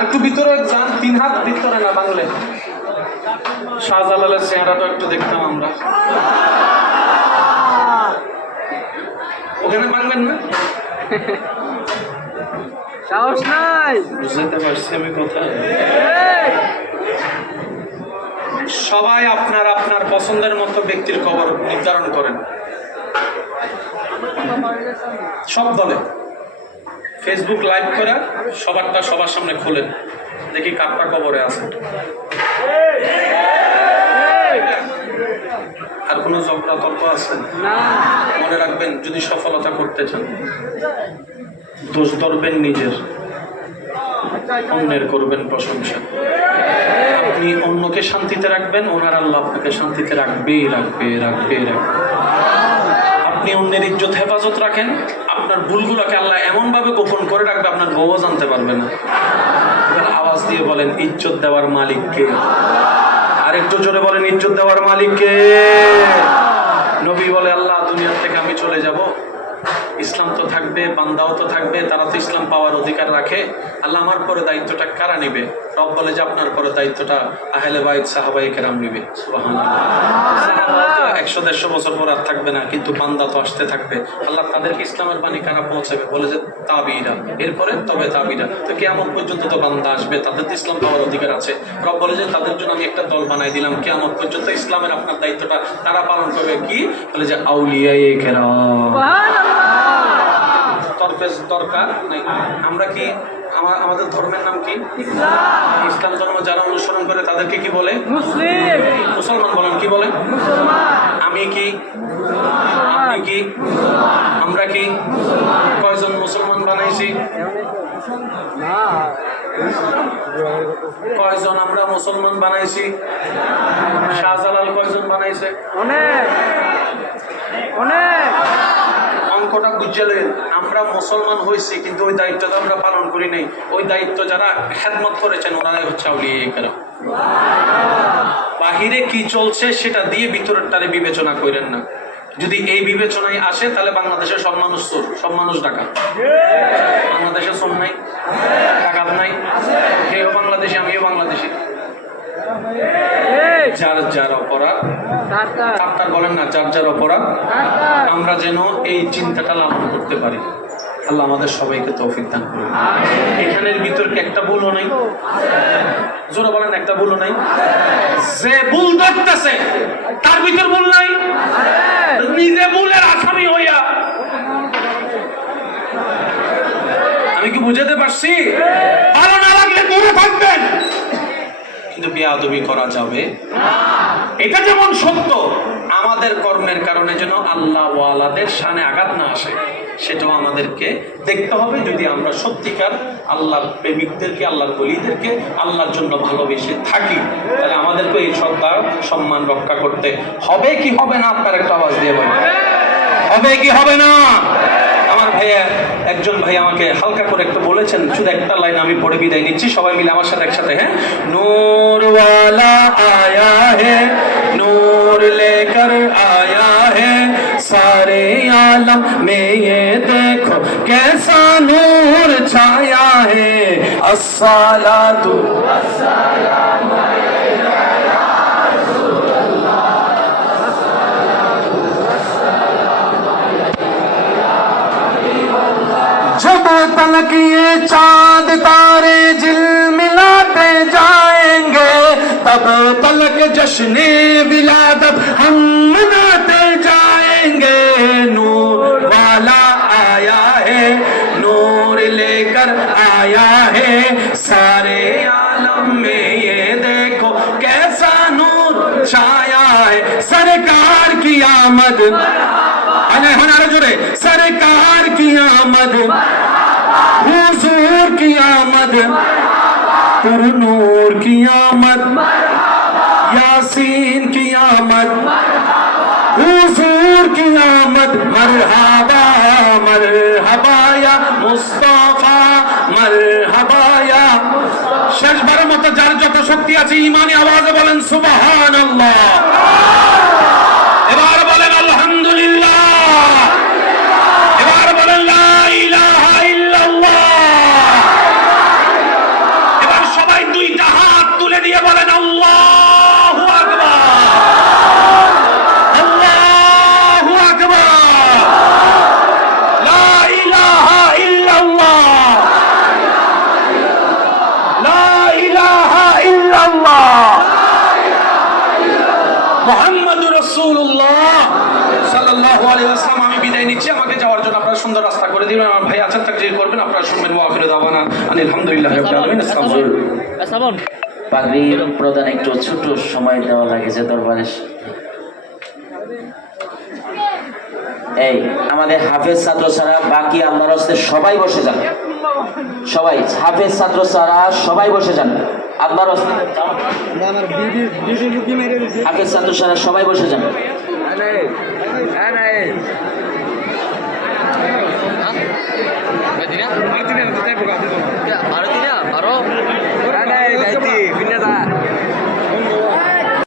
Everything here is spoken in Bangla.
আর একটু ভিতরে যান, 3 হাত ভিতরে না বাংলে। শাহজালালের চেহারাটা একটু দেখতাম আমরা। ওখানে বাংবেন না? সাহস নাই। বুঝতে পারছি আমি কোথায়। সবাই আপনার আপনার পছন্দের মতো ব্যক্তির কবর নির্ধারণ করেন, সব দলে। ফেসবুক লাইভ করে সবারটা সবার সামনে খোলেন, দেখি কার কবরে আছে। আর কোনো ঝগড়া তর্ক আছে? মনে রাখবেন, যদি সফলতা করতে চান দোষ ধরবেন নিজের, অন্যের করবেন প্রশংসা। আপনি অন্যকে শান্তিতে রাখবেন, ওনার আল্লাহ আপনাকে শান্তিতে রাখবেই রাখবে রাখবে রাখবে। আপনি অন্যের ইজ্জত হেফাজত রাখেন, আপনার ভুলগুলোকে আল্লাহ এমন ভাবে গোপন করে রাখবে আপনার বউও জানতে পারবে না। আওয়াজ দিয়ে বলেন, ইজ্জত দেওয়ার মালিক কে? আর একটু জোরে বলেন, ইজ্জত দেওয়ার মালিক কে? নবী বলে, আল্লাহ দুনিয়ার থেকে আমি চলে যাব, ইসলাম তো থাকবে, বান্দাও তো থাকবে, তারা তো ইসলাম পাওয়ার অধিকার রাখে। আল্লাহ আমার পরে দায়িত্বটা কারা নিবে? রব বলে যে আপনার পরে দায়িত্বটা আহলে বাইত সাহাবায়ে কেরাম নিবে। সুবহানাল্লাহ। 100-150 বছর পর আর থাকবে না, কিন্তু বান্দা তো আসতে থাকবে। আল্লাহ তাদেরকে ইসলামের বাণী কারা পৌঁছাবে? বলে যে তাবিঈরা, এরপরে তবে তাবিঈরা। তো কিয়ামত পর্যন্ত তো বান্দা আসবে, তাদের তো ইসলাম পাওয়ার অধিকার আছে। রব বলে যে তাদের জন্য আমি একটা দল বানাই দিলাম, কিয়ামত পর্যন্ত ইসলামের আপনার দায়িত্বটা তারা পালন করবে। কি বলে যে আউলিয়ায়ে কেরাম। তরফেজ দরকার নাই। আমরা কি আমাদের ধর্মের নাম কি? ইসলাম ধর্ম যারা অনুসরণ করে তাদেরকে কি বলে? মুসলিম। মুসলমান বলেন, কি বলে? আমি কি? আপনি কি? আমরা কি? কয়জন মুসলমান বানাইছি? কয়জন আমরা মুসলমান বানাইছি? শাহজালাল কয়জন বানাইছে? অনেক অনেক। অঙ্কটা বুঝলেন? আমরা মুসলমান হয়েছি, কিন্তু ওই দায়িত্বটা আমরা পালন করি নাই। ওই দায়িত্ব যারা খেদমত করেছেন ওনারাই হচ্ছে আউলিয়া কেরাম। বাহিরে কি চলছে সেটা দিয়ে ভিতরের টারে বিবেচনা করেন না। যদি এই বিবেচনায় আসে তাহলে বাংলাদেশের সব মানুষ চোর, সব মানুষ ডাকাত। বাংলাদেশে চোর নাই, ডাকাত নাই, কেউ বাংলাদেশি, আমিও বাংলাদেশি। যার যার অপরাধ তার বলেন না, যার যার অপরাধ। আমরা যেন এই চিন্তাটা লালন করতে পারি। আল্লাহ আমাদের সবাইকে তৌফিক দান করুন। এখানের ভিতরকে একটা ভুলও নাই, জোরে বলেন, একটা ভুলও নাই। যে ভুল ধরতেছে তার ভিতর ভুল নাই, নিজে ভুলের আসামি হইয়া। আমি কি বুঝাতে পারছি? ভালো না লাগলে দূরে থাকবেন, কিন্তু বেয়াদবি করা যাবে না। এটা যেমন সত্য, আমাদের কর্মের কারণে যেন আল্লাহ ওয়ালাদের শানে আঘাত না আসে, সেটাও আমাদেরকে দেখতে হবে। যদি আমরা সত্যিকার আল্লাহর প্রেমিকদেরকে, আল্লাহর ওলিদেরকে আল্লাহর জন্য ভালোবেসে থাকি, তাহলে আমাদেরকে এই শ্রদ্ধা সম্মান রক্ষা করতে হবে। কি হবে না? আপনার একটা আওয়াজ দিয়ে বলেন, হবে কি হবে না? আমার ভাইয়া, একজন ভাই আমাকে হালকা করে একটু বলেছেন, শুধু একটা লাইন আমি পড়ে বিদায় নিচ্ছি, সবাই মিলে আমার সাথে একসাথে। হ্যাঁ, নূর ওয়ালা আয়া হে, नूर लेकर आया है सारे आलम में, ये देखो कैसा नूर छाया है। अस्सलातु वस्सलामु अलैका या रसूल अल्लाह, अस्सलातु वस्सलामु अलैका या हबीब अल्लाह। जब तलक ये चांद तारे झिलमिलाते जाएंगे, तब तलक जश्ने विलादत हम मनाते जाएंगे। नूर वाला आया है, नूर लेकर आया है सारे आलम में, ये देखो कैसा नूर छाया है। सरकार की आमद, अरे हमारे जुड़े, सरकार की आमद, हुजूर की आमद, पुर नूर की आमद, यासीन की आमद, हुजूर की आमद। मरहबा मरहबा या मुस्तफा, मरहबा या। শেষবারের মতো যার যত শক্তি আছে ঈমানি আওয়াজে বলেন সুবহানাল্লাহ। এবার বলেন আলহামদুলিল্লাহ। এবার বলেন লা ইলাহা ইল্লাল্লাহ। ইল্লাল্লাহ মুহাম্মাদুর রাসূলুল্লাহ সাল্লাল্লাহু আলাইহি ওয়াসাল্লাম। আমি বিদায় নিচ্ছি, আমাকে যাওয়ার জন্য আপনারা সুন্দর রাস্তা করে দিবেন। আমার ভাই আছেন, তাকবীর করবেন, আপনারা শুনবেন। ওয়া আখিরু দাওয়ানা আলহামদুলিল্লাহি রাব্বিল আলামিন। আসসালামু আলাইকুম। পাগড়ি প্রদান একটু ছোট সময় দেওয়া লাগেছে দরবারে। এই আমাদের হাফেজ ছাত্র ছাড়া বাকি আল্লাহর হস্তে সবাই বসে যান, সবাই হাফেজ ছাত্র ছাড়া সবাই বসে যান আল্লাহর হস্তে। হাফেজ ছাত্র ছাড়া সবাই বসে যান। আরে